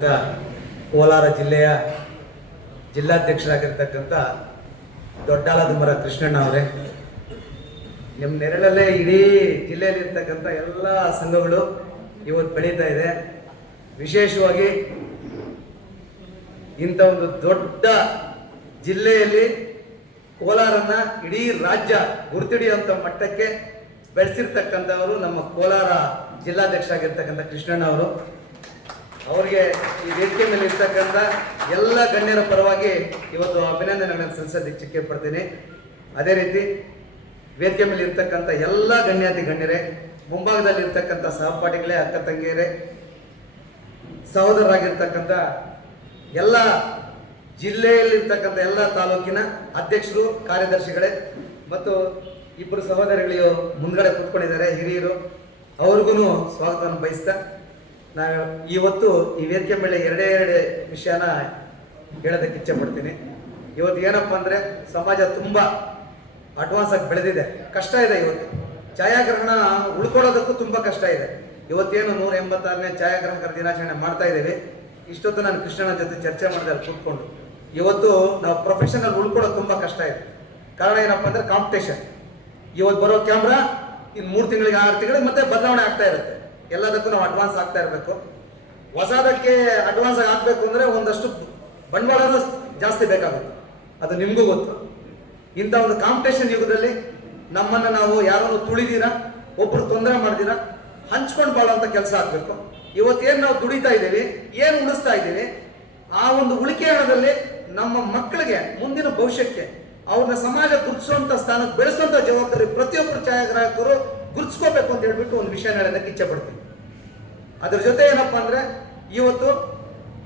ಕೋಲಾರ ಜಿಲ್ಲೆಯ ಜಿಲ್ಲಾಧ್ಯಕ್ಷರಾಗಿರ್ತಕ್ಕಂಥ ದೊಡ್ಡಾಲದಮರ ಕೃಷ್ಣಣ್ಣ ಅವರೇ. ನಿಮ್ಮ ನೆರಳಲ್ಲೇ ಇಡೀ ಜಿಲ್ಲೆಯಲ್ಲಿರ್ತಕ್ಕಂಥ ಎಲ್ಲ ಸಂಘಗಳು ಇವತ್ತು ಬೆಳೀತಾ ಇದೆ. ವಿಶೇಷವಾಗಿ ಇಂಥ ಒಂದು ದೊಡ್ಡ ಜಿಲ್ಲೆಯಲ್ಲಿ ಕೋಲಾರನ್ನ ಇಡೀ ರಾಜ್ಯ ಗುರುತಿಡಿಯುವಂಥ ಮಟ್ಟಕ್ಕೆ ಬೆಳೆಸಿರ್ತಕ್ಕಂಥವರು ನಮ್ಮ ಕೋಲಾರ ಜಿಲ್ಲಾಧ್ಯಕ್ಷರಾಗಿರ್ತಕ್ಕಂಥ ಕೃಷ್ಣಣ್ಣ ಅವರು. ಅವರಿಗೆ ಈ ವೇದಿಕೆ ಮೇಲೆ ಇರ್ತಕ್ಕಂಥ ಎಲ್ಲ ಗಣ್ಯರ ಪರವಾಗಿ ಇವತ್ತು ಅಭಿನಂದನೆಗಳನ್ನು ಸಲ್ಲಿಸೋದಕ್ಕೆ ಪಡ್ತೀನಿ ಅದೇ ರೀತಿ ವೇದಿಕೆ ಮೇಲೆ ಇರ್ತಕ್ಕಂಥ ಎಲ್ಲ ಗಣ್ಯಾತಿ ಗಣ್ಯರೇ ಮುಂಭಾಗದಲ್ಲಿ ಇರ್ತಕ್ಕಂಥ ಸಹಪಾಠಿಗಳೇ, ಅಕ್ಕ ತಂಗಿಯರೇ, ಸಹೋದರರಾಗಿರ್ತಕ್ಕಂಥ ಎಲ್ಲ ಜಿಲ್ಲೆಯಲ್ಲಿರ್ತಕ್ಕಂಥ ಎಲ್ಲ ತಾಲೂಕಿನ ಅಧ್ಯಕ್ಷರು, ಕಾರ್ಯದರ್ಶಿಗಳೇ ಮತ್ತು ಇಬ್ಬರು ಸಹೋದರಿಗಳು ಮುಂದ್ಗಡೆ ಕೂತ್ಕೊಂಡಿದ್ದಾರೆ, ಹಿರಿಯರು. ಅವ್ರಿಗೂ ಸ್ವಾಗತವನ್ನು ಬಯಸ್ತಾ ನಾನು ಇವತ್ತು ಈ ವೇದಿಕೆ ಮೇಲೆ ಎರಡೇ ಎರಡೇ ವಿಷಯನ ಹೇಳೋದಕ್ಕೆ ಇಚ್ಛೆ ಪಡ್ತೀನಿ ಇವತ್ತು ಏನಪ್ಪ ಅಂದರೆ ಸಮಾಜ ತುಂಬ ಅಡ್ವಾನ್ಸ್ ಆಗಿ ಬೆಳೆದಿದೆ. ಕಷ್ಟ ಇದೆ ಇವತ್ತು. ಛಾಯಾಗ್ರಹಣ ಉಳ್ಕೊಳ್ಳೋದಕ್ಕೂ ತುಂಬ ಕಷ್ಟ ಇದೆ. ಇವತ್ತೇನು ನೂರ ಎಂಬತ್ತಾರನೇ ಛಾಯಾಗ್ರಾಹಕರ ದಿನಾಚರಣೆ ಮಾಡ್ತಾ ಇದ್ದೀವಿ. ಇಷ್ಟೊತ್ತು ನಾನು ಕೃಷ್ಣನ ಜೊತೆ ಚರ್ಚೆ ಮಾಡಿದೆ ಅಲ್ಲಿ ಕೂತ್ಕೊಂಡು. ಇವತ್ತು ನಾವು ಪ್ರೊಫೆಷನಲ್ ಉಳ್ಕೊಳ್ಳೋದು ತುಂಬ ಕಷ್ಟ ಇದೆ. ಕಾರಣ ಏನಪ್ಪ ಅಂದರೆ ಕಾಂಪಿಟೇಷನ್ ಇವತ್ತು ಬರೋ ಕ್ಯಾಮ್ರಾ ಇನ್ನು ಮೂರು ತಿಂಗಳಿಗೆ ಆರು ತಿಂಗಳಿಗೆ ಮತ್ತೆ ಬದಲಾವಣೆ ಆಗ್ತಾ ಇರುತ್ತೆ. ಎಲ್ಲದಕ್ಕೂ ನಾವು ಅಡ್ವಾನ್ಸ್ ಆಗ್ತಾ ಇರಬೇಕು. ಹೊಸದಕ್ಕೆ ಅಡ್ವಾನ್ಸ್ ಆಗಿ ಹಾಕ್ಬೇಕು ಅಂದರೆ ಒಂದಷ್ಟು ಬಂಡವಾಳನೂ ಜಾಸ್ತಿ ಬೇಕಾಗುತ್ತೆ. ಅದು ನಿಮಗೂ ಗೊತ್ತು. ಇಂಥ ಒಂದು ಕಾಂಪಿಟೇಷನ್ ಯುಗದಲ್ಲಿ ನಮ್ಮನ್ನು ನಾವು ಯಾರನ್ನು ತುಳಿದೀರಾ ಒಬ್ಬರು ತೊಂದರೆ ಮಾಡಿದೀರಾ, ಹಂಚ್ಕೊಂಡು ಬಾಳುವಂಥ ಕೆಲಸ ಆಗಬೇಕು. ಇವತ್ತೇನು ನಾವು ದುಡಿತಾ ಇದ್ದೀವಿ, ಏನು ಉಳಿಸ್ತಾ ಇದ್ದೀವಿ, ಆ ಒಂದು ಉಳಿಕೆ ಹಣದಲ್ಲಿ ನಮ್ಮ ಮಕ್ಕಳಿಗೆ ಮುಂದಿನ ಭವಿಷ್ಯಕ್ಕೆ ಅವ್ರನ್ನ ಸಮಾಜ ಗುರುತಿಸುವಂಥ ಸ್ಥಾನಕ್ಕೆ ಬೆಳೆಸುವಂಥ ಜವಾಬ್ದಾರಿ ಪ್ರತಿಯೊಬ್ಬರು ಛಾಯಾಗ್ರಾಹಕರು ಗುರುತಿಸ್ಕೋಬೇಕು ಅಂತ ಹೇಳ್ಬಿಟ್ಟು ಒಂದು ವಿಷಯ ಹೇಳೋದಕ್ಕೆ ಇಚ್ಛೆ ಪಡ್ತೀನಿ. ಅದ್ರ ಜೊತೆ ಏನಪ್ಪ ಅಂದರೆ, ಇವತ್ತು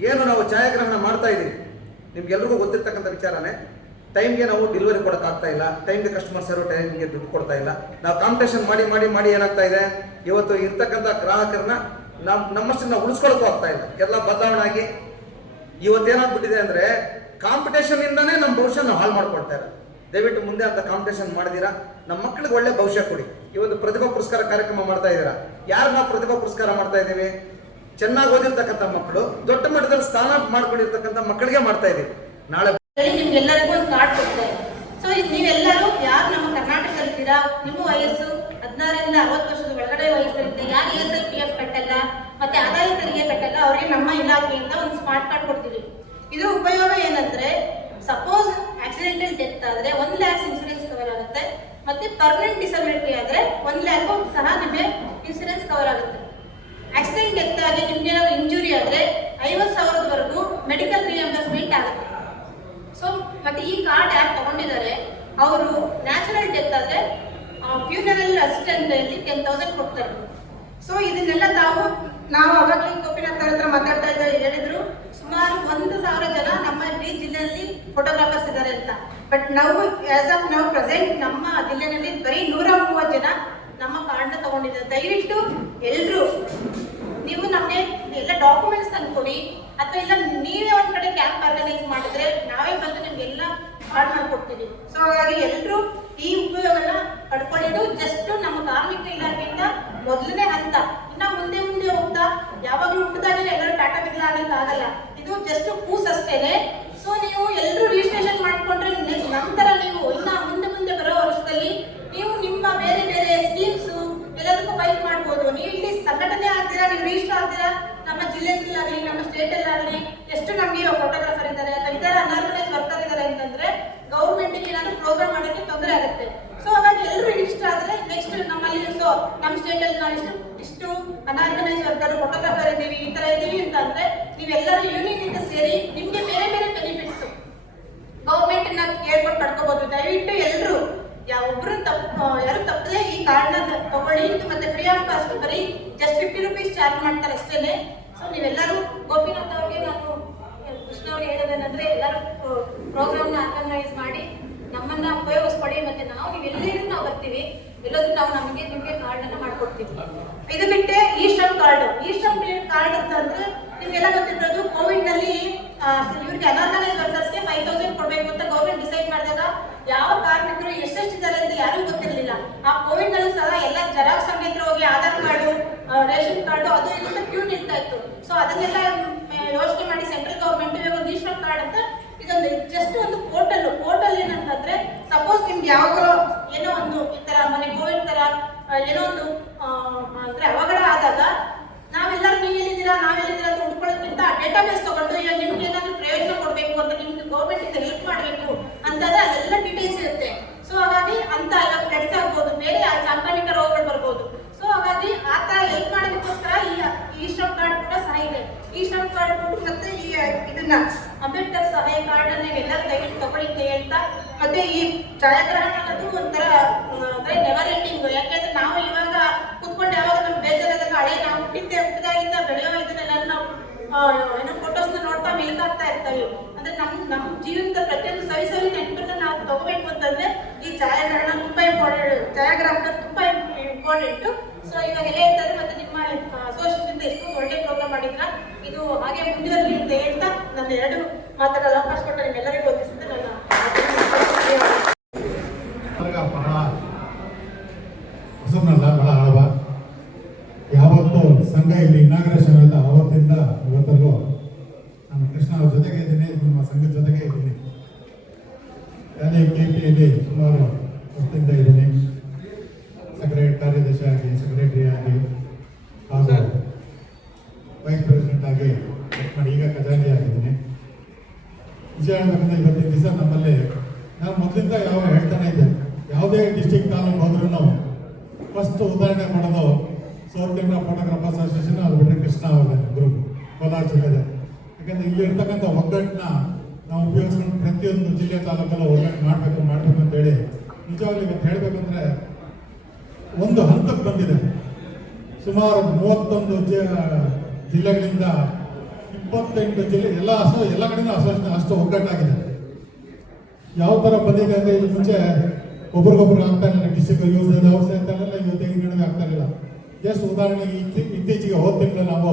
ಏನು ನಾವು ಛಾಯಾಗ್ರಹಣ ಮಾಡ್ತಾ ಇದ್ದೀವಿ. ನಿಮ್ಗೆಲ್ರಿಗೂ ಗೊತ್ತಿರ್ತಕ್ಕಂಥ ವಿಚಾರನೇ, ಟೈಮ್ಗೆ ನಾವು ಡೆಲಿವರಿ ಕೊಡೋಕ್ಕಾಗ್ತಾ ಇಲ್ಲ, ಟೈಮ್ಗೆ ಕಸ್ಟಮರ್ ಸರ್ವ್ ಟೈಮ್ಗೆ ದುಡ್ಡು ಕೊಡ್ತಾ ಇಲ್ಲ. ನಾವು ಕಾಂಪಿಟೇಷನ್ ಮಾಡಿ ಮಾಡಿ ಮಾಡಿ ಏನಾಗ್ತಾ ಇದೆ? ಇವತ್ತು ಇರ್ತಕ್ಕಂಥ ಗ್ರಾಹಕರನ್ನ ನಮ್ಮ ನಮ್ಮಷ್ಟನ್ನು ಉಳಿಸ್ಕೊಳ್ಳೋಕ್ಕೂ ಆಗ್ತಾ ಇಲ್ಲ. ಎಲ್ಲ ಬದಲಾವಣೆ ಆಗಿ ಇವತ್ತೇನಾಗ್ಬಿಟ್ಟಿದೆ ಅಂದರೆ ಕಾಂಪಿಟೇಷನ್ ಇಂದಾನೇ ನಮ್ಮ ಭವಿಷ್ಯ ನಾವು ಹಾಳು ಮಾಡ್ಕೊಳ್ತಾ ಇರೋದು. ದಯವಿಟ್ಟು ಮುಂದೆ ಅಂತ ಕಾಂಪಿಟೇಷನ್ ಮಾಡಿದೀರಾ? ನಮ್ಮ ಮಕ್ಕಳಿಗೆ ಒಳ್ಳೆ ಭವಿಷ್ಯ ಕೊಡಿ. ಈ ಒಂದು ಪ್ರತಿಭಾ ಪುರಸ್ಕಾರ ಕಾರ್ಯಕ್ರಮ ಮಾಡ್ತಾ ಇದ್ದೀರಾ? ಯಾರು ನಾವು ಪ್ರತಿಭಾ ಪುರಸ್ಕಾರ ಮಾಡ್ತಾ ಇದ್ದೀವಿ? ಚೆನ್ನಾಗಿ ಓದಿರ್ತಕ್ಕಂಥ ಮಕ್ಕಳು, ದೊಡ್ಡ ಮಟ್ಟದಲ್ಲಿ ಸ್ಥಾನ ಮಾಡ್ಕೊಂಡಿರ್ತಕ್ಕಂಥ ಮಕ್ಕಳಿಗೆ ಮಾಡ್ತಾ ಇದ್ದೀವಿ. ನಾಳೆ ನಿಮ್ಗೆಲ್ಲರಿಗೂ ಒಂದು ಕಾರ್ಡ್ ಕೊಡ್ತೇನೆ ಸೊ ನೀವೆಲ್ಲರೂ ಯಾರು ನಮ್ಮ ಕರ್ನಾಟಕದಲ್ಲಿದ್ದೀರಾ ನಿಮ್ಮ ವಯಸ್ಸು, ಹದಿನಾರರಿಂದ ಅರವತ್ತು ವರ್ಷದ ಒಳಗಡೆ ವಯಸ್ಸಲ್ಲಿದೆ ಯಾರು ಎಸ್ ಐ ಪಿ ಎಫ್ ಕಟ್ಟಲ್ಲ ಮತ್ತೆ ಆದಾಯ ತೆರಿಗೆ ಕಟ್ಟಲ್ಲ ಅವರಿಗೆ ನಮ್ಮ ಇಲಾಖೆಯಿಂದ ಒಂದು ಸ್ಮಾರ್ಟ್ ಕಾರ್ಡ್ ಕೊಡ್ತೀವಿ. ಇದ್ರ ಉಪಯೋಗ ಏನಂದ್ರೆ ಸಪೋಸ್ ಆಕ್ಸಿಡೆಂಟಲ್ ಡೆತ್ ಆದ್ರೆ ಒಂದ್ ಲ್ಯಾಕ್ಸ್ ಇನ್ಸೂರೆನ್ಸ್ ಕವರ್ ಆಗುತ್ತೆ ಮತ್ತೆ ಪರ್ಮನೆಂಟ್ ಡಿಸಬಿಲಿಟಿ ಆದ್ರೆ ಒನ್ ಲ್ಯಾಕ್ ಸಹ ನಿಮಗೆ ಇನ್ಸೂರೆನ್ಸ್ ಕವರ್ ಆಗುತ್ತೆ. ಆಕ್ಸಿಡೆಂಟ್ ಡೆತ್ ಆಗಿ ನಿಮ್ಗೆ ಏನಾದ್ರು ಇಂಜುರಿ ಆದ್ರೆ ಐವತ್ತು ಸಾವಿರದವರೆಗೂ ಮೆಡಿಕಲ್ ರಿಯಂಬರ್ಸ್ಮೆಂಟ್ ಆಗುತ್ತೆ. ಸೊ ಮತ್ತೆ ಈ ಕಾರ್ಡ್ ಯಾಕೆ ತಗೊಂಡಿದ್ದಾರೆ, ಅವರು ನ್ಯಾಚುರಲ್ ಡೆತ್ ಆದ್ರೆ ಫ್ಯೂನರಲ್ ಅಸಿಸ್ಟೆಂಟ್ ಟೆನ್ ತೌಸಂಡ್ ಕೊಡ್ತಾರೆ. ಸೊ ಇದನ್ನೆಲ್ಲ ತಾವು ನಾವು ಅವಾಗಲೇ ಗೋಪಿನಾಥ್ ಹತ್ರ ಮಾತಾಡ್ತಾ ಇದ್ದ ಹೇಳಿದ್ರು. ಸುಮಾರು ಒಂದು ಸಾವಿರ ಜನ ನಮ್ಮ ಇಡೀ ಜಿಲ್ಲೆಯಲ್ಲಿ ಫೋಟೋಗ್ರಾಫರ್ಸ್ ಇದ್ದಾರೆ ಅಂತ. ಬಟ್ ನಾವು ಆಸ್ ಆಫ್ ನಾವು ಪ್ರೆಸೆಂಟ್ ನಮ್ಮ ಜಿಲ್ಲೆನಲ್ಲಿ ಬರೀ ನೂರ ಮೂವತ್ತು ಜನ ನಮ್ಮ ಕಾರ್ಡ್ನ ತಗೊಂಡಿದ್ದಾರೆ. ದಯವಿಟ್ಟು ಎಲ್ಲರೂ ನೀವು ನಮಗೆ ಎಲ್ಲ ಡಾಕ್ಯುಮೆಂಟ್ಸ್ ತಂದು ಕೊಡಿ ಅಥವಾ ಇಲ್ಲ, ನೀವೇ ಒಂದ್ ಕಡೆ ಕ್ಯಾಂಪ್ ಆರ್ಗನೈಸ್ ಮಾಡಿದ್ರೆ ನಾವೇ ಬಂದು ನಿಮ್ಗೆಲ್ಲ ಕಾರ್ಡ್ ಮಾಡ್ಕೊಡ್ತೀವಿ ಸೊ ಹಾಗಾಗಿ ಎಲ್ಲರೂ ಈ ಉಪಯೋಗನ ಪಡ್ಕೊಳ್ಳೋದು ಜಸ್ಟ್ ನಮ್ಮ ಕಾರ್ಮಿಕ ಇಲಾಖೆಯಿಂದ ಮೊದಲನೇ ಹಂತ ಇನ್ನ ಮುಂದೆ ಮುಂದೆ ಹೋಗ್ತಾ ಯಾವಾಗಲೂ ಹುಟ್ಟಿದಾಗಲೇ ಎಲ್ಲರೂ ಟಾಟಾ ಬಿಲ್ ಆಗ್ಲಿಕ್ಕೆ ಆಗಲ್ಲ ಇದು ಜಸ್ಟ್ ಕೂಸ್ ಅಷ್ಟೇನೆ ಸೊ ನೀವು ಎಲ್ಲರೂ ರಿಜಿಸ್ಟ್ರೇಷನ್ ಮಾಡ್ಕೊಂಡ್ರೆ ನೆ- ನಂತರ ನೀವು ಇನ್ನ ಮುಂದೆ ಮುಂದೆ ಬರೋ ವರ್ಷದಲ್ಲಿ ನೀವು ನಿಮ್ಮ ಬೇರೆ ಬೇರೆ ಸ್ಕೀಮ್ಸ್ ಎಲ್ಲದಕ್ಕೂ ಫೈಟ್ ಮಾಡ್ಬೋದು ನೀವು ಇಲ್ಲಿ ಸಂಘಟನೆ ಆಗ್ತೀರಾ ನೀವು ಆಗ್ತೀರಾ ನಮ್ಮ ಜಿಲ್ಲೆಯಲ್ಲಾಗಲಿ, ನಮ್ಮ ಸ್ಟೇಟ್ ಅಲ್ಲಾಗಲಿ ಎಷ್ಟು ನಮಗೆ ಫೋಟೋಗ್ರಾಫರ್ ಇದ್ದಾರೆ ಇತರ ಅನಾರ್ಗನೈಸ್ ವರ್ಕರ್ ಇದ್ದಾರೆ ಅಂತಂದ್ರೆ ಗೌರ್ಮೆಂಟ್ಗೆ ಏನಾದ್ರು ಪ್ರೋಗ್ರಾಮ್ ಮಾಡೋಕ್ಕೆ ತೊಂದರೆ ಆಗುತ್ತೆ. ಸೊ ಹಾಗಾಗಿ ಎಲ್ಲರೂ ರಿಜಿಸ್ಟರ್ ಆದ್ರೆ ನೆಕ್ಸ್ಟ್ ನಮ್ಮಲ್ಲಿ ಸೊ ನಮ್ಮ ಸ್ಟೇಟಲ್ಲಿ ನಾವು ಇಷ್ಟು ಇಷ್ಟು ಅನಾರ್ಗನೈಸ್ ವರ್ಕರ್ ಫೋಟೋಗ್ರಾಫರ್ ಇದ್ದೀವಿ, ಈ ತರ ಇದ್ದೀವಿ ಅಂತ ಅಂದ್ರೆ ನೀವೆಲ್ಲರೂ ಯೂನಿಯನ್ ಇಂದ ಸೇರಿ ನಿಮಗೆ ಬೇರೆ ಬೇರೆ ಬೆನಿಫಿಟ್ಸ್ ಗೌರ್ಮೆಂಟ್ನ ಕೇಳ್ಕೊಂಡು ಪಡ್ಕೋಬಹುದು ದಯವಿಟ್ಟು ಎಲ್ಲರೂ ಯಾವೊಬ್ರು ತಪ್ಪು, ಯಾರು ತಪ್ಪದೆ ಈ ಕಾರ್ಡ್ನ ತಗೊಳ್ಳಿ, ಮತ್ತೆ ಫ್ರೀ ಆಫ್ ಕಾಸ್ಟ್ ಬರೀ ಜಸ್ಟ್ ಫಿಫ್ಟಿ ರುಪೀಸ್ ಚಾರ್ಜ್ ಮಾಡ್ತಾರೆ ಅಷ್ಟೇ ಸೊ ನೀವೆಲ್ಲರೂ ಗೋಪಿನಾಥ್ ಅವ್ರಿಗೆ ನಾನು ಕೃಷ್ಣ ಅವ್ರಿಗೆ ಹೇಳೋದೇನಂದ್ರೆ ಎಲ್ಲರೂ ಪ್ರೋಗ್ರಾಮ್ನ ಆರ್ಗನೈಸ್ ಮಾಡಿ ನಮ್ಮನ್ನ ಉಪಯೋಗಿಸ್ಕೊಡಿ ಮತ್ತೆ ನಾವು ನೀವು ಎಲ್ಲರೂ ನಾವು ಬರ್ತೀವಿ. ಎಲ್ಲೋದ್ರೂ ನಾವು ನಮಗೆ ನಿಮಗೆ ಕಾರ್ಡ್ ಅನ್ನ ಮಾಡ್ಕೊಡ್ತೀವಿ. ಇದು ಬಿಟ್ಟೆ ಈ ಶ್ರಮ್ ಕಾರ್ಡ್ ಈ ಶ್ರಮ್ ಕಾರ್ಡ್ ಅಂತಂದ್ರೆ ನಿಮ್ಗೆಲ್ಲ ಗೊತ್ತಿರೋದು ಕೋವಿಡ್ನಲ್ಲಿ ಇವ್ರಿಗೆ ಅನಾರ್ಗನೈಸ್ ವರ್ಕರ್ಸ್ಗೆ ಫೈವ್ ತೌಸಂಡ್ ಕೊಡ್ಬೇಕು ಅಂತ ಗೌರ್ಮೆಂಟ್ ಡಿಸೈಡ್ ಮಾಡಿದಾಗ ಯಾವ ಕಾರ್ಮಿಕರು ಎಷ್ಟೆಷ್ಟಿದ್ದಾರೆ ಅಂತ ಯಾರಿಗೂ ಗೊತ್ತಿರಲಿಲ್ಲ. ಆ ಕೋವಿಡ್ ನಲ್ಲೂ ಸಹ ಎಲ್ಲ ಜೆರಾಕ್ಸ್ ಅಂಗಡಿ ಹೋಗಿ ಆಧಾರ್ ಕಾರ್ಡು ರೇಷನ್ ಕಾರ್ಡು, ಅದು ಇದು ಕ್ಯೂ ನಿಲ್ತಾ ಇತ್ತು. ಸೊ ಅದನ್ನೆಲ್ಲ ಯೋಚನೆ ಮಾಡಿ ಸೆಂಟ್ರಲ್ ಗೌರ್ಮೆಂಟ್ ಇವಾಗ ಒಂದು ಕಾರ್ಡ್ ಅಂತ ಇದೊಂದು ಜಸ್ಟ್ ಒಂದು ಪೋರ್ಟಲ್ ಪೋರ್ಟಲ್ ಏನಂತಂದ್ರೆ ಸಪೋಸ್ ನಿಮ್ಗೆ ಯಾವಾಗಲೋ ಏನೋ ಒಂದು ಈ ತರ ಮನೆ ಕೋವಿಡ್ ತರ ಏನೋ ಒಂದು ಅಂದ್ರೆ ಅವಘಡ ಆದಾಗ ನಾವೆಲ್ಲರೂ ನೀವು ಎಲ್ಲಿದ್ದೀರಾ ನಾವೆಲ್ಲಿದ್ದೀರಾ ಅಂತ ಡೇಟಾ ಡೇಟಾಬೇಸ್ ತಗೊಂಡು ಈಗ ನಿಮ್ಗೆ ಏನಾದ್ರು ಪ್ರಯೋಜನ ಕೊಡಬೇಕು ಅಂತ ನಿಮ್ಗೆ ಗೌರ್ಮೆಂಟ್ ಇಂದ ಹೆಲ್ಪ್ ಮಾಡಬೇಕು ಅಂತಂದ್ರೆ ಅದೆಲ್ಲ ಡೀಟೇಲ್ಸ್ ಇರುತ್ತೆ ಸೊ ಹಾಗಾಗಿ ಅಂತ ಇವಾಗ ಫ್ಲಡ್ಸ್ ಆಗ್ಬೋದು ಬೇರೆ ಸಾಂಕ್ರಾಮಿಕ ರೋಗಗಳು ಬರ್ಬೋದು ಸೊ ಹಾಗಾಗಿ ಆ ತರ ಹೆಲ್ಪ್ ಮಾಡೋದಕ್ಕೋಸ್ಕರ ಈ ಈ ಶ್ರಮ್ ಕಾರ್ಡ್ ಕೂಡ ಸಹಾಯ ಇದೆ ಈ ಶ್ರಮ್ ಕಾರ್ಡ್ ಕೊಟ್ಟು ಮತ್ತೆ ಈ ಇದನ್ನ ಸಹಾಯ ಕಾರ್ಡ್ ಅನ್ನ ಎಲ್ಲರೂ ದಯವಿಟ್ಟು ತಗೊಳ್ಳಿ ಅಂತ. ಮತ್ತೆ ಈ ಛಾಯಾಗ್ರಹಣ ಅನ್ನೋದು ಒಂಥರ ನೆವರ್ ಎಂಡಿಂಗ್ ಯಾಕೆಂದ್ರೆ ನಾವು ಇವಾಗ ಕುತ್ಕೊಂಡು ಯಾವಾಗ ನಮ್ಗೆ ಬೇಜಾರಾದಾಗ ಹಳೆ ನಾವು ಹುಟ್ಟಿದ್ದೆ ಹುಟ್ಟಿದಾಗಿಂದ ಬೆಳೆಯೋ ಇದನ್ನೆಲ್ಲ ನಾವು ಏನೋ ಫೋಟೋಸ್ನ ನೋಡ್ತಾ ಮೇಲ್ಕಾಗ್ತಾ ಇರ್ತೀವಿ. ಅಂದ್ರೆ ನಮ್ ನಮ್ಮ ಜೀವನದ ಪ್ರತಿಯೊಂದು ಸವಿ ಸವಿ ನೆನಪನ್ನ ನಾವು ತಗೋಬೇಕು ಅಂತಂದ್ರೆ ಈ ಛಾಯಾಗ್ರಹಣ ತುಂಬಾ ಇಂಪಾರ್ಟೆಂಟ್ ಛಾಯಾಗ್ರಹಣ ತುಂಬಾ ಇಂಪಾರ್ಟೆಂಟ್ ಸೊ ಇವಾಗ ಎಲ್ಲ ಹೇಳ್ತಾರೆ ಮತ್ತೆ ನಿಮ್ಮ ಅಸೋಸಿಯೇಷನ್ ಎಷ್ಟು ಒಳ್ಳೆ ಪ್ರೋಗ್ರಾಮ್ ಮಾಡಿದ್ರ ಇದು ಹಾಗೆ ಮುಂದುವರಲಿ ಅಂತ ಹೇಳ್ತಾ ನನ್ನ ಎರಡು ಮಾತಾಡಲು ಅವಕಾಶ ಕೊಟ್ಟ ನಿಮ್ಮೆಲ್ಲರಿಗೂ ಗೊತ್ತಿಸಿದ್ರೆ ನನ್ನ ನನಗ ಬಹಳ ಹೊಸಬ್ನಲ್ಲ ಬಹಳ ಹಳಬ ಯಾವತ್ತು ಸಂಘ ಇಲ್ಲಿ ಇನಾಗ್ರೇಷನ್ ಆಯ್ತು ಆವತ್ತಿಂದ ಇವತ್ತಲ್ಲೂ ನಾನು ಕೃಷ್ಣ ಅವ್ರ ಜೊತೆಗೆ ಇದ್ದೀನಿ ನಿಮ್ಮ ಸಂಘದ ಜೊತೆಗೆ ಇದ್ದೀನಿ ಅದೇ ಕೆ ಪಿಯಲ್ಲಿ ಸುಮಾರು ವರ್ಷದಿಂದ ಇದ್ದೀನಿ ಸೆಕ್ರೆಟರಿ ಕಾರ್ಯದರ್ಶಿ ಆಗಿ ಸೆಕ್ರೆಟರಿ ಆಗಿ ಹಾಗೂ ವೈಸ್ ಪ್ರೆಸಿಡೆಂಟ್ ಆಗಿ ವರ್ಕ್ ಮಾಡಿ ಈಗ ಖಜಾಂಚಿ ಆಗಿದ್ದೀನಿ ವಿಜಯ ಹೇಳ್ಬೇಕಂದ್ರೆ ಇವತ್ತಿನ ದಿವಸ ನಮ್ಮಲ್ಲಿ ಮೊದಲಿಂದ ಯಾವ ಹೇಳ್ತಾನೆ ಇದೆ ಯಾವುದೇ ಡಿಸ್ಟಿಕ್ ತಾಲೂಕು ಹೋದ್ರೂ ಫಸ್ಟ್ ಉದಾಹರಣೆ ಮಾಡೋದು ಸೌತ್ ಇಂಡಿಯಾ ಫೋಟೋಗ್ರಾಫರ್ಸ್ ಅಸೋಸಿಯೇಷನ್ ಅದು ಬಿಟ್ಟರೆ ಕೃಷ್ಣ ಅವರ ಗ್ರೂಪ್ ಕೋಲಾರ ಜಿಲ್ಲೆದೆ ಯಾಕಂದ್ರೆ ಇಲ್ಲಿ ಇರ್ತಕ್ಕಂಥ ಒಗ್ಗಟ್ಟನ್ನ ನಾವು ಉಪಯೋಗಿಸ್ಕೊಂಡು ಪ್ರತಿಯೊಂದು ಜಿಲ್ಲೆ ತಾಲೂಕಲ್ಲೂ ಒಗ್ಗಟ್ಟು ಮಾಡಬೇಕು ಮಾಡಬೇಕು ಅಂತೇಳಿ ನಿಜವಾಗ್ಲೂ ಇವತ್ತು ಹೇಳಬೇಕಂದ್ರೆ ಒಂದು ಹಂತಕ್ಕೆ ಬಂದಿದೆ. ಸುಮಾರು ಮೂವತ್ತೊಂದು ಜಿಲ್ಲೆಗಳಿಂದ ಇಪ್ಪತ್ತೆಂಟು ಜಿಲ್ಲೆ, ಎಲ್ಲ ಅಸೋ, ಎಲ್ಲ ಕಡೆಯಿಂದ ಅಸೋಸಿಯೇಷನ್ ಅಷ್ಟು ಒಗ್ಗಟ್ಟಾಗಿದೆ. ಯಾವ ಥರ ಬಂದಿದೆ ಮುಂಚೆ ಒಬ್ರಿಗೊಬ್ರು ಆಗ್ತಾ ಇರಲಿಲ್ಲ ಡಿಸ್ಟಿಕ್ ಯೂಸ್ ಅವ್ರು ಸೇರ್ತಾ ಇವತ್ತು ನಡುವೆ ಆಗ್ತಾ ಇರಲಿಲ್ಲ. ಜಸ್ಟ್ ಉದಾಹರಣೆಗೆ ಇತ್ತೀ- ಇತ್ತೀಚೆಗೆ ಹೋದ ನಾವು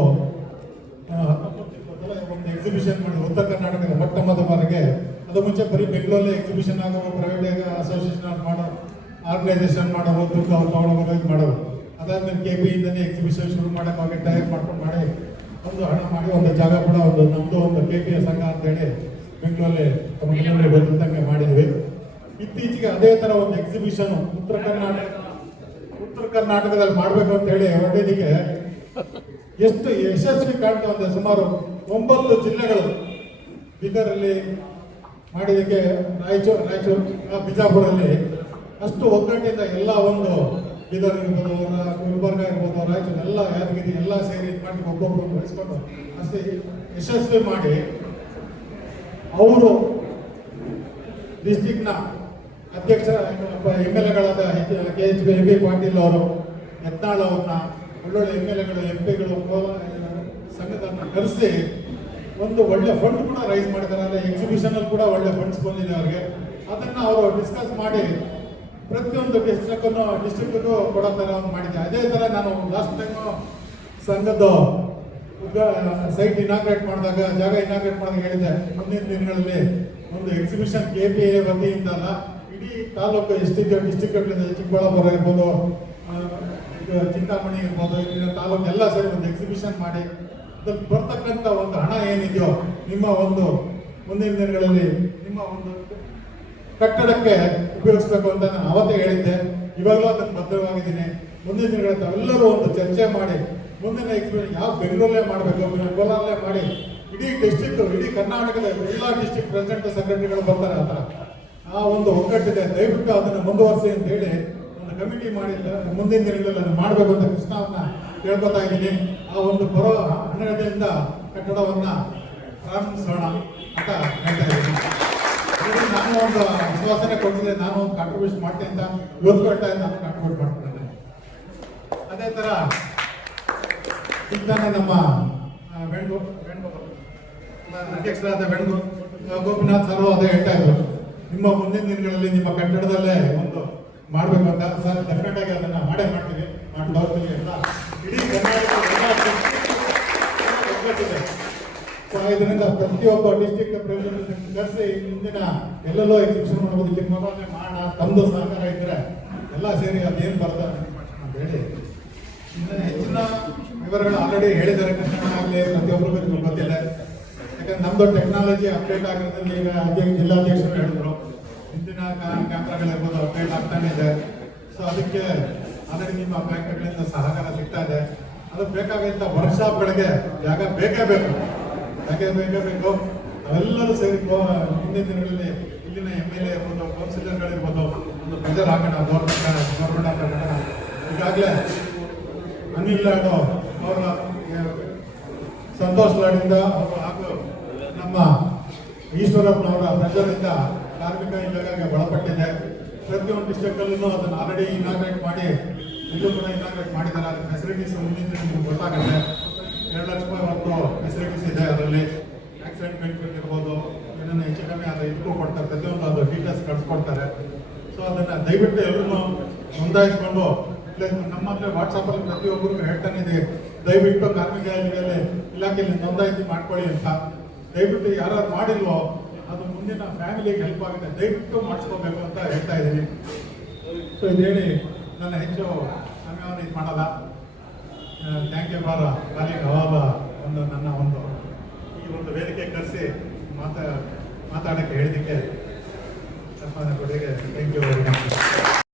ಒಂದು ಎಕ್ಸಿಬಿಷನ್ ಮಾಡಿ ಉತ್ತರ ಕರ್ನಾಟಕದ ಮೊಟ್ಟ ಬಾರಿಗೆ. ಅದು ಮುಂಚೆ ಬರೀ ಬೆಂಗಳೂರಲ್ಲಿ ಎಕ್ಸಿಬಿಷನ್ ಆಗೋ ಪ್ರೈವೇಟ್ ಅಸೋಸಿಯೇಷನ್ ಮಾಡೋ ಆರ್ಗನೈಸೇಷನ್ ಮಾಡೋ ದುಡ್ಡು ಅವ್ರು ತಗೊಂಡೋಗೋದು ಇದು ಮಾಡೋರು ಅದಾದ್ಮೇಲೆ ಕೆ ಪಿ ಇಂದನೇ ಎಕ್ಸಿಬಿಷನ್ ಶುರು ಮಾಡೋಕೆ ಅವಾಗ ಟೈರ್ ಮಾಡ್ಕೊಂಡು ಮಾಡಿ, ಒಂದು ಹಣ ಮಾಡಿ, ಒಂದು ಜಾಗ ಕೂಡ ಒಂದು ನಮ್ಮದು ಒಂದು ಕೆ ಪಿ ಸಂಘ ಅಂತೇಳಿ ಬೆಂಗಳೂರಲ್ಲಿ ತಮಗೆ ಗೊತ್ತಿದ್ದಂಗೆ ಮಾಡಿದ್ವಿ ಇತ್ತೀಚೆಗೆ ಅದೇ ತರ ಒಂದು ಎಕ್ಸಿಬಿಷನ್ ಉತ್ತರ ಕರ್ನಾಟಕ ಉತ್ತರ ಕರ್ನಾಟಕದಲ್ಲಿ ಮಾಡಬೇಕು ಅಂತ ಹೇಳಿ ಹೊರಟಿದ್ದಕ್ಕೆ ಎಷ್ಟು ಯಶಸ್ವಿ ಕಾಣ್ತಾ ಇದೆ ಸುಮಾರು ಒಂಬತ್ತು ಜಿಲ್ಲೆಗಳು ಬೀದರಲ್ಲಿ ಮಾಡಿದ್ದಕ್ಕೆ ರಾಯಚೂರು ರಾಯಚೂರು ಬಿಜಾಪುರಲ್ಲಿ ಅಷ್ಟು ಒಗ್ಗಟ್ಟಿಂದ ಎಲ್ಲ ಒಂದು ಬೀದರ್ ಇರ್ಬೋದು ಗುಲ್ಬರ್ಗ ಇರ್ಬೋದು ರಾಯಚೂರು ಎಲ್ಲ ಯಾದಗಿರಿ ಎಲ್ಲ ಸೇರಿ ಮಾಡಿ ಒಬ್ಬೊಬ್ಬರು ಬೆಳೆಸ್ಕೊಂಡು ಅಷ್ಟೇ ಯಶಸ್ವಿ ಮಾಡಿ ಅವರು ಡಿಸ್ಟಿಕ್ನ ಅಧ್ಯಕ್ಷ M L ಎಗಳಾದ K H B M B Patil ಅವರು, ಯತ್ನಾಳ್ ಅವ್ರನ್ನ, ಒಳ್ಳೊಳ್ಳೆ ಎಂ ಎಲ್ ಎಗಳು, ಎಂ ಪಿಗಳು ಸಂಘದನ್ನ ಕರೆಸಿ ಒಂದು ಒಳ್ಳೆ ಫಂಡ್ ಕೂಡ ರೈಸ್ ಮಾಡಿದ್ದಾರೆ. ಅಂದರೆ ಎಕ್ಸಿಬಿಷನ್ ಅಲ್ಲಿ ಕೂಡ ಒಳ್ಳೆ ಫಂಡ್ಸ್ ಬಂದಿದೆ ಅವ್ರಿಗೆ. ಅದನ್ನು ಅವರು ಡಿಸ್ಕಸ್ ಮಾಡಿ ಪ್ರತಿಯೊಂದು ಡಿಸ್ಟ್ರಿಕ್ಟನ್ನು ಡಿಸ್ಟ್ರಿಕ್ಟಿಗೂ ಕೊಡೋ ಥರ ಮಾಡಿದ್ದೆ ಅದೇ ಥರ ನಾನು ಲಾಸ್ಟ್ ಟೈಮು ಸಂಘದ ಸೈಟ್ ಇನಾಗ್ರೇಟ್ ಮಾಡಿದಾಗ, ಜಾಗ ಇನಾಗ್ರೇಟ್ ಮಾಡಿದಾಗ ಹೇಳಿದೆ ಮುಂದಿನ ದಿನಗಳಲ್ಲಿ ಒಂದು ಎಕ್ಸಿಬಿಷನ್ ಕೆ ಪಿ ಎ ವತಿಯಿಂದ ಇಡೀ ತಾಲೂಕು ಡಿಸ್ಟಿಕ್ ಡಿಸ್ಟಿಕ್ಗಳಿಂದ ಚಿಕ್ಕಬಳ್ಳಾಪುರ ಇರ್ಬೋದು ಚಿಂತಾಮಣಿ ಇರ್ಬೋದು, ಇಲ್ಲಿನ ತಾಲೂಕು ಎಲ್ಲ ಸೇರಿ ಒಂದು ಎಕ್ಸಿಬಿಷನ್ ಮಾಡಿ ಅದಕ್ಕೆ ಬರ್ತಕ್ಕಂಥ ಒಂದು ಹಣ ಏನಿದೆಯೋ, ನಿಮ್ಮ ಒಂದು ಮುಂದಿನ ದಿನಗಳಲ್ಲಿ ನಿಮ್ಮ ಒಂದು ಕಟ್ಟಡಕ್ಕೆ ಉಪಯೋಗಿಸ್ಬೇಕು ಅಂತ ನಾನು ಅವತ್ತೇ ಹೇಳಿದ್ದೆ. ಇವಾಗಲೂ ಅದನ್ನು ಭದ್ರವಾಗಿದ್ದೀನಿ. ಮುಂದಿನ ದಿನಗಳಲ್ಲಿ ತಾವೆಲ್ಲರೂ ಒಂದು ಚರ್ಚೆ ಮಾಡಿ ಮುಂದಿನ ಎಕ್ಸ್ಪೀರಿಯನ್ಸ್ ಯಾವ ಬೆಂಗಳೂರಲ್ಲೇ ಮಾಡಬೇಕು ಕೋಲಾರಲ್ಲೇ ಮಾಡಿ, ಇಡೀ ಡಿಸ್ಟಿಕ್ ಇಡೀ ಕರ್ನಾಟಕದ ಎಲ್ಲ ಡಿಸ್ಟಿಕ್ ಪ್ರೆಸಿಡೆಂಟ್ ಸೆಕ್ರೆಟರಿಗಳು ಬರ್ತಾರೆ ಅಂತ ಥರ. ಆ ಒಂದು ಒಗ್ಗಟ್ಟಿದೆ. ದಯವಿಟ್ಟು ಅದನ್ನು ಮುಂದುವರಿಸಿ ಅಂತ ಹೇಳಿ ಒಂದು ಕಮಿಟಿ ಮಾಡಿ ಮುಂದಿನ ದಿನಗಳಲ್ಲಿ ಅದನ್ನು ಮಾಡಬೇಕು ಅಂತ ಕೃಷ್ಣವನ್ನ ಕೇಳ್ಕೊತಾ ಇದ್ದೀನಿ ಆ ಒಂದು ಬರೋ ಹನ್ನೆರಡರಿಂದ ಕಟ್ಟಡವನ್ನ ಪ್ರಾರಂಭಿಸೋಣ ಅಂತ ಹೇಳ್ತಾ ಇದ್ದೀನಿ ನಾನು ಒಂದು ವಿಶ್ವಾಸನೆ ಕೊಟ್ಟಿದ್ದೆ ನಾನು ಒಂದು ಕಾಂಟ್ರಿಬ್ಯೂಷನ್ ಮಾಡ್ತೇನೆ ಅಂತ ಇವತ್ತು ಹೇಳ್ತಾ ನಾನು ಕಾಂಟ್ರಿಬ್ಯೂಟ್ ಮಾಡ್ತಿದ್ದೇನೆ ಅದೇ ತರ ಈಗ ನಮ್ಮ ಅಧ್ಯಕ್ಷರಾದ ವೇಣು ಗೋಪಿನಾಥ್ ಸರ್ ಅದೇ ಹೇಳ್ತಾ ಇದ್ರು. ನಿಮ್ಮ ಮುಂದಿನ ದಿನಗಳಲ್ಲಿ ನಿಮ್ಮ ಕಟ್ಟಡದಲ್ಲೇ ಒಂದು ಮಾಡಬೇಕು ಅಂತ ಸರ್ ಡೆಫಿನೆಟ್ ಆಗಿ ಅದನ್ನ ಮಾಡೇ ಮಾಡ್ತೀವಿ. ಮಾಡ್ತೀವಿ ಎಲ್ಲ ಇಡೀ ಕರ್ನಾಟಕ ಇದರಿಂದ ಪ್ರತಿಯೊಬ್ಬ ಡಿಸ್ಟಿಕ್ ಕರೆಸಿ ಮುಂದಿನ ಎಲ್ಲೆಲ್ಲೋ ಎಕ್ಸಿಬಿಷನ್ ಮಾಡ್ಬೋದು ಇಲ್ಲಿ ಮಗನೇ ಮಾಡ ತಮ್ಮದು ಸಹಕಾರ ಇದ್ರೆ ಎಲ್ಲ ಸೇರಿ ಅದೇನು ಬರ್ತದೆ ಅಂತ ಹೇಳಿ. ಇನ್ನು ಹೆಚ್ಚಿನ ವಿವರಗಳು ಆಲ್ರೆಡಿ ಹೇಳಿದ್ದಾರೆ ಕನ್ನಡಾಗಲಿ ಆಗಲಿ ಬಗ್ಗೆ ಗೊತ್ತಿದೆ. ಯಾಕಂದ್ರೆ ನಮ್ದು ಟೆಕ್ನಾಲಜಿ ಅಪ್ಡೇಟ್ ಆಗಿರೋದ್ರಲ್ಲಿ ಈಗ ಅಧ್ಯಕ್ಷ, ಜಿಲ್ಲಾಧ್ಯಕ್ಷರು ಹೇಳಿದ್ರು. ಹಿಂದಿನ ಕ್ಯಾಮ್ರಾಗಳಿರ್ಬೋದು ಅಪ್ಡೇಟ್ ಆಗ್ತಾನೆ ಇದೆ. ಸೊ ಅದಕ್ಕೆ ಆದರೆ ನಿಮ್ಮ ಬ್ಯಾಂಕ್ಗಳಿಂದ ಸಹಕಾರ ಸಿಗ್ತಾ ಇದೆ. ಅದು ಬೇಕಾಗಿದ್ದ ವರ್ಕ್ಶಾಪ್ಗಳಿಗೆ ಜಾಗ ಬೇಕೇ ಬೇಕು. ಯಾಕೆ ಬೇಕೇ ಬೇಕು. ನಾವೆಲ್ಲರೂ ಸೇರಿ ಹಿಂದಿನ ದಿನಗಳಲ್ಲಿ ಇಲ್ಲಿನ ಎಂ ಎಲ್ ಎ ಇರ್ಬೋದು ಕೌನ್ಸಿಲರ್ಗಳಿರ್ಬೋದು ಒಂದು ಬೆಜರ್ ಹಾಕೋಣ, ಗೌರ್ಮೆಂಟ್ ಗೌರ್ಮೆಂಟ್ ಹಾಕೋಣ. ಈಗಾಗಲೇ ಅನಿಲ್ ಅವರ ಸಂತೋಷ್ ಅವರು ಹಾಗೂ ನಮ್ಮ ಈಶ್ವರಪ್ಪನವರ ಪ್ರಜರಿಂದ ಕಾರ್ಮಿಕ ಇಲಾಖೆಗೆ ಒಳಪಟ್ಟಿದೆ. ಪ್ರತಿಯೊಂದು ಡಿಸ್ಟ್ರಿಕ್ಟಲ್ಲೂ ಅದನ್ನು ಆಲ್ರೆಡಿ ಇನಾಗ್ರೇಟ್ ಮಾಡಿ, ಇಲ್ಲೂ ಕೂಡ ಇನಾಗ್ರೇಟ್ ಮಾಡಿದ್ದಾರೆ. ಅದಕ್ಕೆ ಫೆಸಿಲಿಟೀಸ್ ಮುಂದಿನ ನಿಮಗೆ ಗೊತ್ತಾಗುತ್ತೆ. ಎರಡು ಲಕ್ಷ ರೂಪಾಯಿ ಒಂದು ಫೆಸಿಲಿಟೀಸ್ ಇದೆ ಅದರಲ್ಲಿ. ಆಕ್ಸಿಡೆಂಟ್ ಬೆನಿಫಿಟ್ ಇರ್ಬೋದು, ಏನನ್ನ ಹೆಚ್ಚು ಕಮ್ಮಿ ಅದು ಇದಕ್ಕೂ ಕೊಡ್ತಾರೆ. ಪ್ರತಿಯೊಂದು ಅದು ಡೀಟೇಲ್ಸ್ ಕಳಿಸ್ಕೊಡ್ತಾರೆ. ಸೊ ಅದನ್ನು ದಯವಿಟ್ಟು ಎಲ್ಲರೂ ನೋಂದಾಯಿಸ್ಕೊಂಡು ನಮ್ಮ ಹತ್ರ ವಾಟ್ಸಪ್ಪಲ್ಲಿ ಪ್ರತಿಯೊಬ್ಬರಿಗೂ ಹೇಳ್ತಾನೆ ಇದೆ ದಯವಿಟ್ಟು ಕಾರ್ಮಿಕ ಇಲಾಖೆಯಲ್ಲಿ ನೋಂದಾಯಿತಿ ಮಾಡ್ಕೊಳ್ಳಿ ಅಂತ. ದಯವಿಟ್ಟು ಯಾರು ಮಾಡಿಲ್ವೋ, ಅದು ಮುಂದಿನ ಫ್ಯಾಮಿಲಿಗೆ ಹೆಲ್ಪ್ ಆಗುತ್ತೆ. ದಯವಿಟ್ಟು ಮಾಡಿಸ್ಕೋಬೇಕು ಅಂತ ಹೇಳ್ತಾ ಇದ್ದೀನಿ. ಸೊ ಇದು ಹೇಳಿ ನನ್ನ ಹೆಚ್ಚು ಸಮಯವನ್ನು ಇದು ಮಾಡಲ್ಲ. ಥ್ಯಾಂಕ್ ಯು ಫಾರ್ ಕಾಲಿಂಗ್ ಅವಾಗ ಒಂದು ನನ್ನ ಒಂದು ಈ ಒಂದು ವೇದಿಕೆ ಕರೆಸಿ ಮಾತಾ, ಮಾತಾಡೋಕ್ಕೆ ಹೇಳಿದ್ದಕ್ಕೆ ಕೊಡಿಗೆ ಥ್ಯಾಂಕ್ ಯು ವೆರಿ ಮಚ್